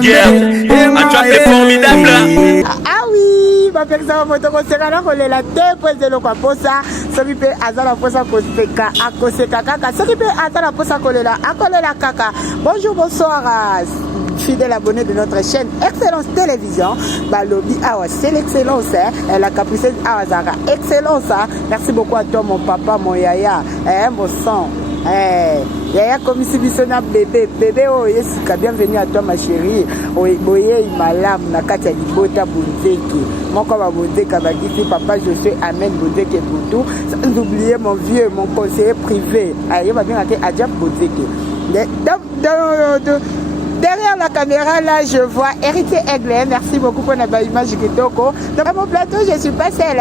guerre. Tu as fait formidable. Ah oui, ma personne moto koseka ko lela te kwezelo kwa posa soki pe azala posa koseka akoseka kaka soki pe azala posa kolela akolela kaka. Bonjour, bonsoir fidèle abonné de notre chaîne Excellence Télévision. Balobi awa c'est l'excellence, la capricieuse awa zara excellence. Merci beaucoup à toi mon papa, mon yaya, mon sang. Yaya comme si bisona bébé oh yesika, bienvenue à toi ma chérie. Boye malam na katia libota bunzeki. Moko ba bunzeka ba disi papa Josué Amen bunzeki Boutou. Sans oublier mon vieux, mon conseiller privé. Aye ba bien até Adjab bunzeki. Derrière la caméra, là, je vois Héritier Aigle. Merci beaucoup pour notre image Kitoko. Dans mon plateau, je suis pas seule.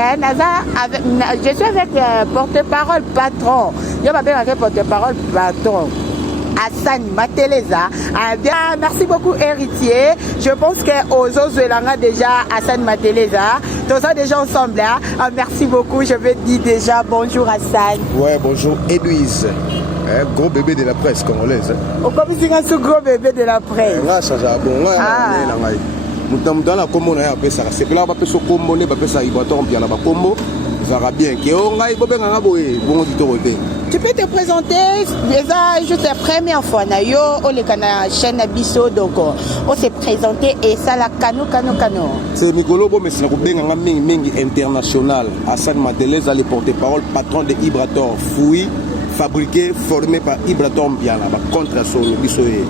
Je suis avec porte-parole patron. Je m'appelle avec porte-parole patron. Hassan Mateleza. Merci beaucoup, Héritier. Je pense qu'aux autres, déjà Hassan Mateleza. Tous ça déjà ensemble. Hein? Merci beaucoup. Je vais dire déjà bonjour, Hassan. Ouais, bonjour, Héloïse. Gros bébé de la presse congolaise. Au comme si un gros bébé de la presse. Là, ça va bon. Dans la combo, c'est que là, on va se comboner, on va se ibaton bien là-bas. Combo, ça va bien. Tu peux te présenter déjà juste la première fois nayo on les cana chaîne Abisso donc on s'est présenté et ça la cano. C'est Mikolo mais c'est un mingi international. Hassan Mateleza le porte-parole patron de Ibrator Fouille. Fabriqué, formé par Ibratom Biala, contre son bisoye.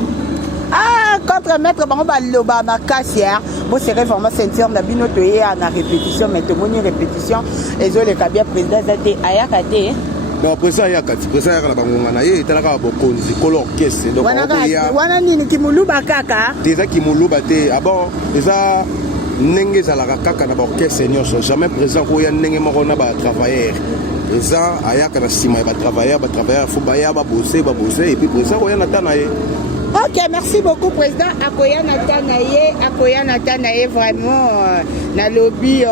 Ah, contre maître Bamba Loba Makassia, bon c'est vraiment ceinture na binotoye en répétition, mais tout le monde répétition, et zo le kabia président zate ayakate. Non, président ayakate, président ayakate bangonga na ye, talaka bokonzi color caisse. Donc wana nini kimuluba kaka. Déjà kimuluba te, ah bon, déjà nenge zalaka kaka na ba caisse nyonso, jamais présent ko ya nenge moko na ba travailleur. Présent ayaka na sima ba travailleur faut ba bosser et puis présent ko ya natanaye. OK, merci beaucoup président Akoya Natanaye vraiment na lobby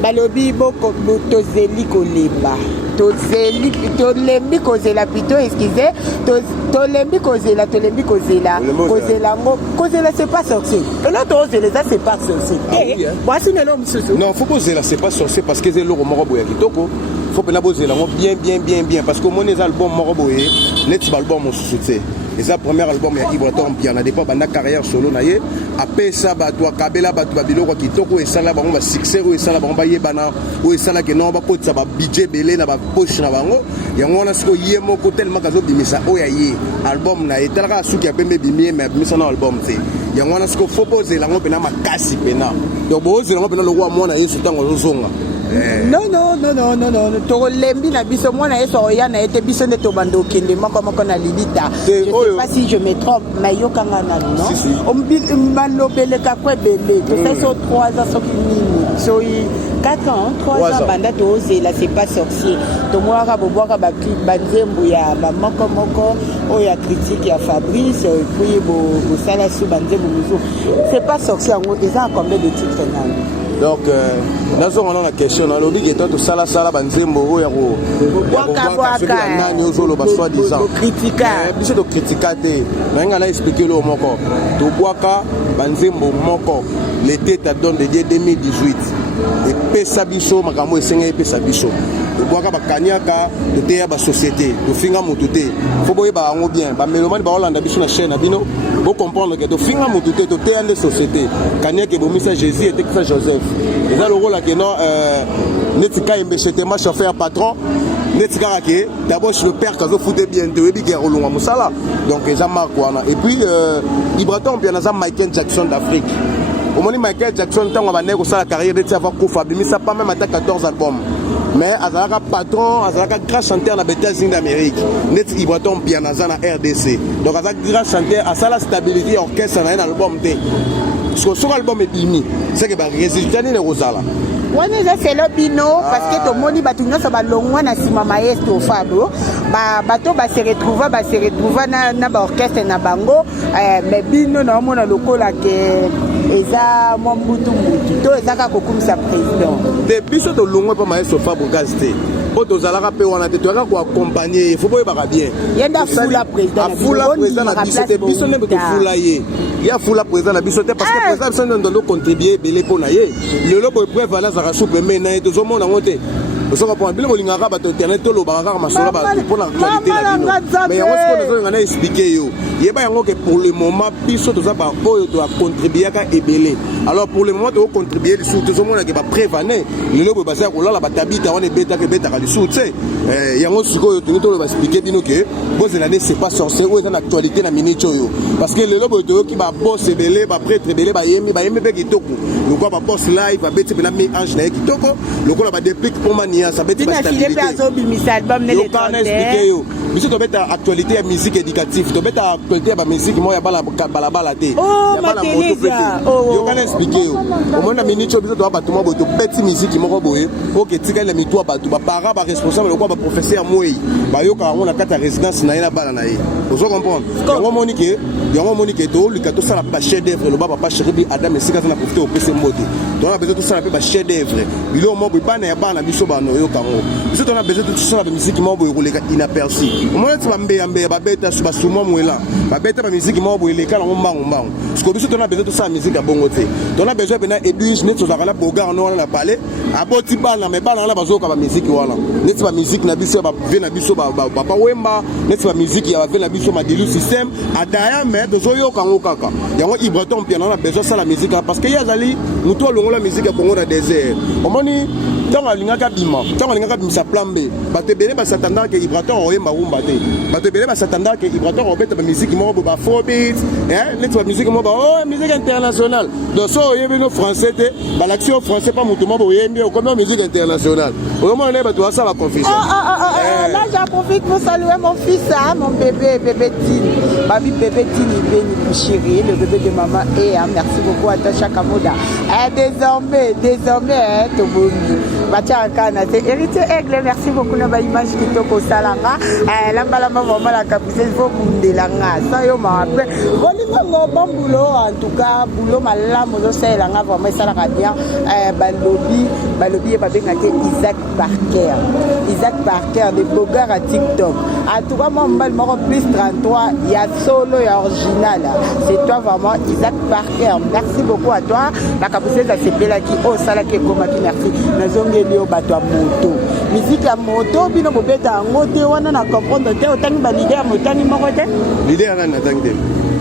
balobi boko tozeli kolemba. Tolembi kozela plutôt excusez tolembi kozela c'est pas sorcier et l'autre ozela c'est pas sorcier voici le nom sous non faut poser là c'est pas sorcier parce que c'est le moko boya kitoko faut pas poser là bien parce que mon album moko boya net album mon sous et ça premier album ya Ibratom bien na dépend banda carrière solo na ye après ça ba toi kabela ba babilo ko kitoko et ça là ba succès ou ça là ba yebana ou ça là que non ba ko ça ba budget belé na ba poche na bango yango na siko yemo ko tellement kazo bimisa o ya ye album na etalaka suki ya pembe bimie mais bimisa na album te yango na siko faut poser la ngopena makasi pena donc boze la ngopena lo kwa mona yesu tango zozonga. Non. Tolembi na biso mwana yeso ya na ete biso ne to bando kende moko na libita. Je sais pas si je me trompe, mais yo kanga na non. On bi malobele ka kwebele. To ça so 3 ans so kinini. So 4 ans, 3 ans banda to là c'est pas sorcier. To moi ka boboka ba banzembu ya ba moko o ya critique ya Fabrice et puis bo sala sou banzembu muzo. C'est pas sorcier ngo eza combien de titres na. Donc, nous avons la question. On dit que tout ça, banzembo, il y a expliqué le moko. Tu bois banzembo moko. L'été t'a donné 2018. Et pesa biso, makamo et pesa biso. Tu bois bakanyaka, tu t'es à société. Tu fingas mon touté. Faut boire bien. Ba mélomane ba Hollande biso na chaîne abino. Faut comprendre que tu fingas mon touté, tu t'es à la société. Kanyaka bomisa Jésus et ça Joseph. Et ça le rôle que non netika imbechete ma chauffeur patron netika ke d'abord le père kazo fouté bien de ebi ke rolonga musala. Donc ça marque wana. Et puis Ibratom bien na Michael Jackson d'Afrique. Au moment Michael Jackson tango ba nego sala carrière de tia va kufa bimisa pas même à 14 albums. Mais azalaka patron, azalaka grand chanteur na États-Unis d'Amérique. Net Ibratom bien na RDC. Donc azalaka grand chanteur à la stabilité orchestre na un album té. Son album est bimi. C'est que ba résultat ni rozala. Wana c'est le bino parce que to moni batu nyonso ba longwa na sima maestro Fabio bato ba se retrouver na ba orchestre na bango mais bino na mona lokola ke eza mombutu to eza ka kokumisa président de biso to longwa pa maestro Fabio Gazte po to zalaka pe wana te to ka ko accompagner il faut pas bien yenda fula président na biso te biso ne to fula ye ya fula président na biso te parce que président biso ndondo contribuer belé pour na ye le lobo preuve ala za soupe mais na to zo mona ngote osoka point bilo lingaka ba to internet to lo ba ka masola ba pour la qualité la bino mais yango ce qu'on a expliqué yo yeba yango que pour le moment biso to za ba oyo to a contribuer ka ebelé alors pour le moment to contribuer les sous to zo mona ke ba prévaner le lobo ba sa ko la ba tabita on beta ke beta ka les sous tu sais yango siko yo to lo ba expliquer bino que boze l'année c'est pas sorcier ou en actualité na minute yo parce que le lobo to ki ba boss ebelé ba prêtre ebelé ba yemi be kitoko le quoi ba boss live ba beti na mi ange na kitoko le quoi ba déplique pour mania ça peut être pas stabilité yo kana expliquer yo biso to beta actualité ya musique éducative to beta actualité ya ba musique mo ya bala te ya bala moto pété yo kana expliquer yo au moins na minute biso to ba to mo to beti musique moko boye OK tika la mitwa ba to ba para ba responsable le quoi ba professeur moi ba yo ka on a kata résidence na ina bala na ye vous comprendre yango monique to le kato sala ba chef d'œuvre le baba pas chéri adam esika na profiter au PC mode to na besoin tout sala ba chef d'œuvre bilo mo ba na ya bana biso ba no yo kango biso to na besoin tout sala ba musique mo bo ko leka inaperçu au moins tu ba mbe ba beta suba sumo mwela ba beta ba musique mo bo leka na mbango parce que biso to na besoin tout sala musique ya bongo te to na besoin bena edwige net to za kala bogar no na parler aboti bana me bana na bazoka ba musique wana net ba musique na biso ba ve na biso ba papa wemba net ba musique ya ve na biso ma delu système adaya mais dozoyo kango kaka yango Ibraton piano na besoin ça la musique parce que yazali muto longo la musique ya Congo na désert omoni tant alingaka bima tant alingaka bimisa plan B bato bele ba s'attendre que Ibraton oyemba rumba te bato bele ba s'attendre que Ibraton obeta ba musique mo ba afrobeat net ba musique mo ba oh musique internationale donc so oyembe no français te ba l'action français pas muto mo oyembe comme musique internationale au moins les bato ça va confusion là j'en profite pour saluer mon fils mon bébé Tine babi bébé Tine béni chéri le bébé de maman et merci beaucoup à toi Chakamoda désormais to boni batia kana c'est héritier aigle merci beaucoup na ba image kitoko salanga la balama vraiment la capitale faut bundelanga ça yo ma après bolingo bon boulot en tout cas boulot malamu zo selanga vraiment ça la bien balobi ba bengake Isaac Parker des blogueurs à TikTok en tout cas mon mbal moko plus 33 il y a solo et original c'est toi vraiment Isaac Parker merci beaucoup à toi la capitale ça c'est là qui oh ça là qui comme merci nazongi lio bato moto musique ya moto bino bobeta ngote wana na comprendre te otani ba leader motani moko te leader na tangi te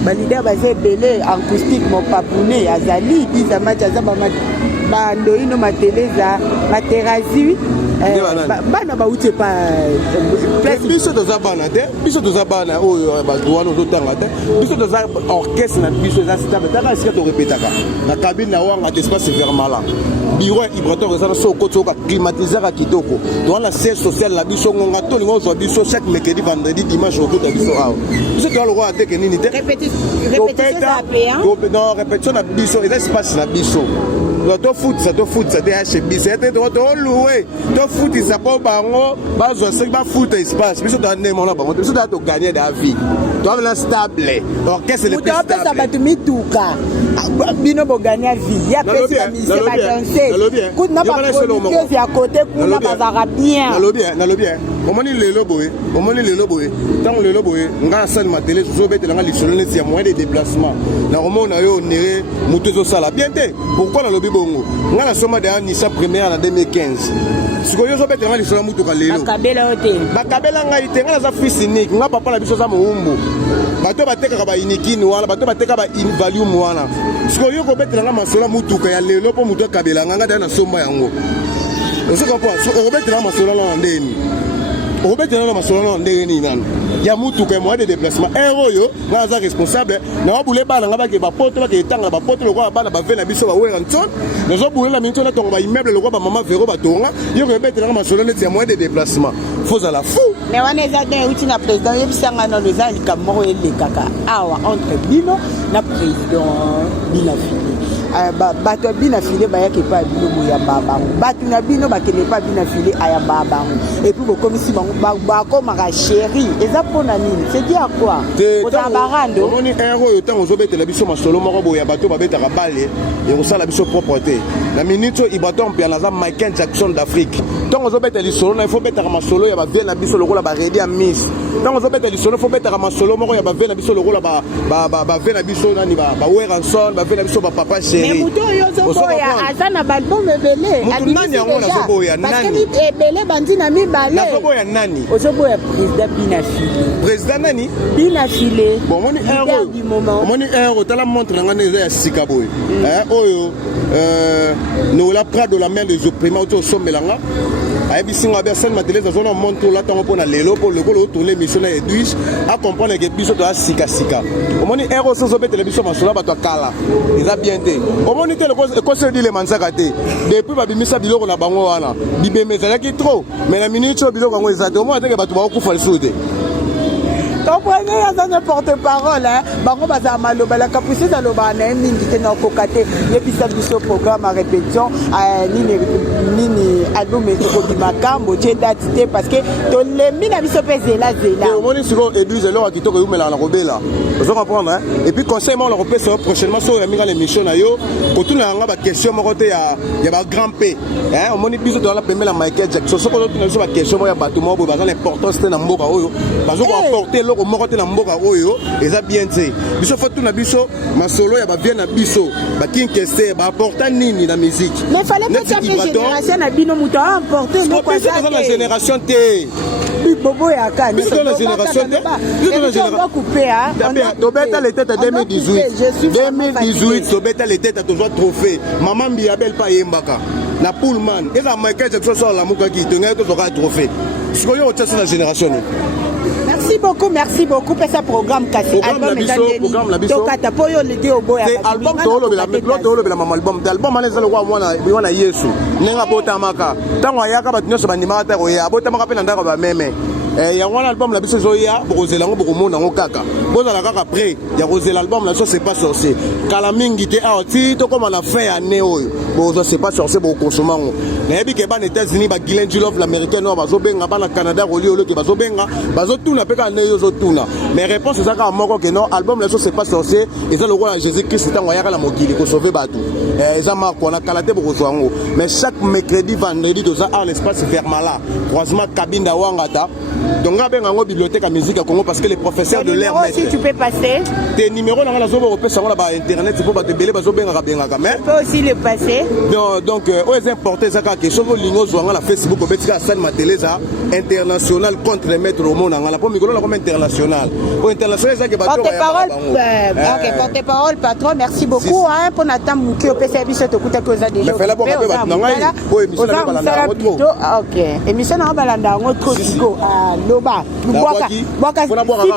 ba leader ba se belé acoustique mon papouné azali bizama jaza ba ndoino mateleza materazi bana ba uti pa biso toza bana te biso toza bana oyo ba douane ozotanga te biso toza orchestre na biso za stable taka sika to répétaka na cabine na wanga espace vraiment là bureau Ibraton ça so ko tsoka climatiser ka kitoko to la siège social la biso ngonga to lingo zo biso chaque mercredi vendredi dimanche au de biso awa biso to lo roi te ke nini te répétition ça appelé hein non répétition na biso et espace na biso to foot ça te HB c'était to louer to foot ça pas bango bazo c'est ba foot espace biso to ne mona bango biso to gagner da vie to la stable orchestre le plus stable ça va te mituka bino bo gagner vie ya pesa mise ba danser kuna ba producteur ya côté kuna ba zara bien na lo bien omoni lelo boye tant lelo boye nga salle ma télé zo betela nga lisolo neti ya moyen de déplacement na romona yo nere mutuzo sala bien te pourquoi na lobi bongo nga na soma de Anissa première en 2015 sikoyo zo betela nga lisolo mutuka lelo bakabela nga ite nga za fils unique nga papa na biso za muumbu bato bateka ba inikini wana bato bateka ba invalue wana sikoyo ko betela nga masolo mutuka ya lelo po mutuka kabela nga da na soma yango ozo comprendre so betela masolo na ndeni obetela na masolo na ndenge ni nana ya mutuka moyen de déplacement héros yo nga za responsable na wabule bana nga bake ba poto bake tanga ba poto lokwa bana ba vena biso ba wera nton na zo bule la minto na tonga ba immeuble lokwa ba mama vero ba tonga yo ko betela na masolo neti ya moyen de déplacement faut à la fou mais wana eza de uti na président yebisanga na le za likamoko ele kaka awa entre bino na président bina fili bato bina fili bayaki pa bino boyamba bango bato na bino bakende pa bina fili ayamba bango et puis bokomisi bango bakomaka chéri eza mpona nini c'est dit à quoi ozala barando omoni ero oyo ntango ozobetela biso masolo moko boye ya bato babetaka bale ekosala biso propre te na minute oyo ibato mpiana aza Michael Jackson d'Afrique ntango ozobetela lisolo na ifo betaka masolo ya bavie na biso lokola baredi ya miss ntango ozobetela lisolo ifo betaka masolo moko ya bavie na biso lokola bavie na biso nani baweranson bavie na biso bapapa chéri mais moto oyo ozoboya aza na balbum ebele mutu nani yango nazoboya nani ebele bandi na mibale nazoboya nani ozoboya président binafile président nani binafile bon omoni ero tala montre na ngana eza ya sika boye oyo nola prado la mère des opprimés oto osombelanga ayebisinga abe asali matelese azona montre olatango mpona lelo mpo lokolo otourne émission na edwige acomprendre ke biso toya sikasika omoni ero so ozobetela biso masolo bato akala eza bien te omoni te ekoseli dilema nzaka te depuis babimisa biloko na bango wana bibeme ezalaki trop mais na minute oyo biloko yango eza te omona teke bato bakokufa lisusu te comprenez aza na porte-parole bango bazala maloba la capucise alobaka na ye mingi te na okoka te yebisa biso programme ya répétition nini album ekobima kambo tie date te parce que tolembi na biso mpe zelazela omoni sikoyo église eloko ya kitoko eumelaka na kobela ozo comprendre et puis conseil moko na kopesa yo prochainement soki oyaminga na émission na yo kotuna yanga baquestion moko te ya bagrand p omoni biso toala pembela Michael Jackson soki ozotuna biso baquestion moko ya bato moko boye baza na importance te na mboka oyo bazokoapporte eloko moko te na mboka oyo eza bien te biso fo tuna biso masolo ya bavie na biso bakinkester baapporta nini na musique mais fallait pas taper génération na bino moto aapporte eloko aza na génération te bobo ya kani biso na génération te tobeta les têtes à 2018 tobeta les têtes à tozwa trophée maman Mbiabel pa yembaka na Pullman eza Michael Jackson so la mukaki tenga tozoka trophée sikoyo otsa na génération ni merci beaucoup pour ce programme kasi album tokata po yo lidi oboya album tolobela mama album ana eza lokwa mwana Yesu nenga botamaka ntango ayaka bato nyonso bandimaka te koya abotamaka mpe na ndako bameme yango wana album na biso ezoya bokozela yango bokomona yango kaka bozala kaka prêt ya kozela album na biso c'est pas sorcier kala mingi te awa ti tokóma na fin ya année oyo bozo c'est pas sorcier bokokonsoma yango nayebi ke bana États-Unis bagilin Jilov l'américain oyo bazobenga bana Canada kolioloke bazobenga bazotuna mpe kaka nde yo ozotuna mais réponse eza kaka moko ke non album na biso c'est pas sorcier eza lokola Jésus Christ ntango ayaka na mokili kosauve bato eza marque wana kala te bokozwa yango mais chaque mercredi vendredi toza à l'espace Vermala croisement Kabinda Wangata donc on a une bibliothèque à musique à Congo parce que les professeurs de l'air si tu peux passer tes numéros dans la zone européenne sur internet c'est pour te béler bazo benga benga quand même tu peux aussi le passer donc aux importés ça quelque chose lingo zo la Facebook obetika san mateleza international contre les maîtres au monde la pour micro comme international au international ça que bato porte-parole patron merci beaucoup hein pour Nathan Muki au service to kuta koza déjà mais fallait pas OK émission na balanda ngotro siko loba boaka 6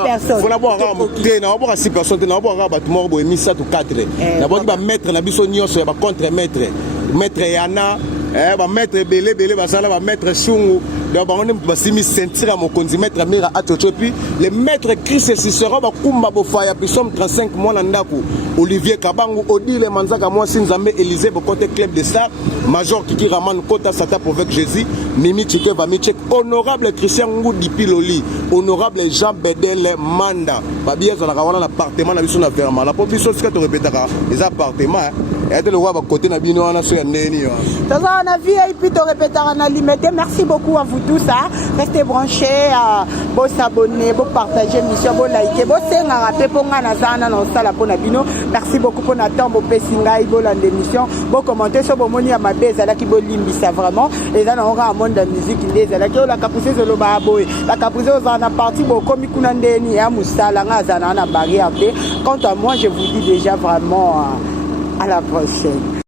personnes faut boire te na boire 6 personnes te na boire bato moko boye misa to 4 na boire ba maître na biso nyonso ya ba contre maître yana ba maître belé basala ba maître sungu donc on va simi sentir à mon konzi maître mira atocho puis les maîtres Christ Cicero ba kumba bo faya puis somme 35 mois na ndako Olivier Kabangu Odile Manzaka moi Sinzambe Élysée bo côté club de ça major Kiki Raman Kota Sata avec Jésus Mimi Chike Vamichek honorable Christian Ngudi Piloli honorable Jean Bedel Manda ba bien za la wana l'appartement na biso na Vermala la population ce que tu répétera les appartements et de le voir côté na bino wana so ya ndeni yo ça na vie et puis tu répétera na limité merci beaucoup à vous tous ça restez branchés bon s'abonner bon partager mission bon liker bon senga rappeler pour ngana zana na sala pona bino merci beaucoup pour Nathan bon pesinga i bon l'émission bon commenter sur bon moni ya mabeza la ki bon limbisa vraiment et ça na on monde de musique ndeza la ki la kapuse zolo ba boy la kapuse ozana parti bon comme kuna ndeni ya musala ngazana na barrière. Quant à moi je vous dis déjà vraiment à la prochaine.